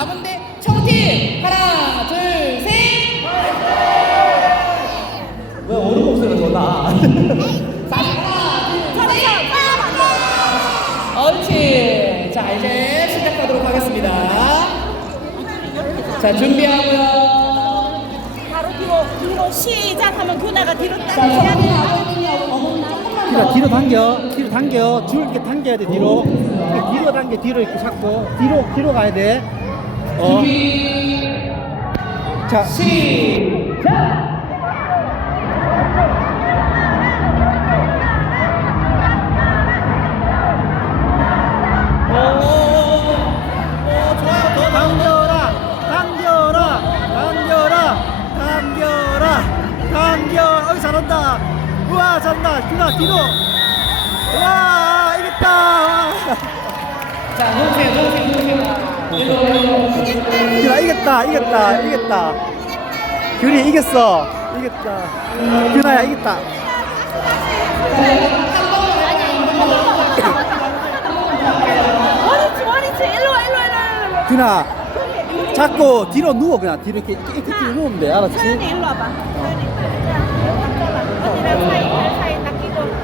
아군데 청팀 하나 둘셋 파이팅 왜 어느 목소리가 더나 하나 둘셋 옳지 자 이제 시작하도록 하겠습니다 파이팅! 자 준비하고요 바로 뒤로 뒤로 시작하면 구나가 뒤로 딱 자, 키라 시작하면... 어, 뒤로 당겨, 뒤로 당겨, 줄 이렇게 당겨야 돼 뒤로. 뒤로 당겨, 뒤로 이렇게 잡고 뒤로 뒤로 가야 돼. 어. 자, 시작. 잘한다 준아 뒤로 와 이겼다 자 노세 노세 노세 이겼다 이겼다 이겼다, <Haj��> 이겼다. 규리 이겼어 이겼다 규나야 이겼다 규나 자꾸 뒤로 누워 그냥 뒤로 이렇게 이렇게 누우면 알았지?